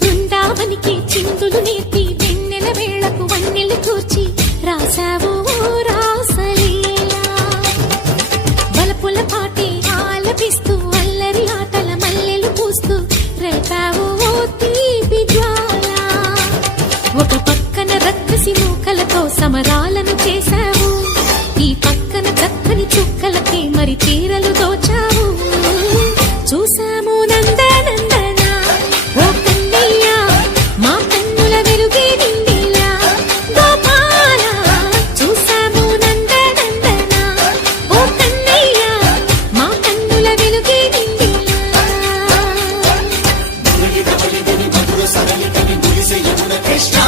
బృందావనికి చిందులు నేర్పి వెన్నెల వేళకు వన్నెలు కూర్చి రాసావు రాసలీలా బలపుల పాటే ఆలపిస్తూ అల్లరి ఆటల మల్లెలు పూస్తూ రేపావు తీపి జ్వాల ఒక పక్కన రక్కసి మూకలతో సమరాలను చేశావు ఈ పక్కన చక్కని చుక్కలకి మరి తీరలు దోచావు చూసాము నందనందన ఓ కన్నయ్య మా కన్నుల వెలుగే నిండిలా గోపాల చూసాము నందనందన ఓ కన్నయ్య మా కన్నుల వెలుగే నిండిలా కృష్ణ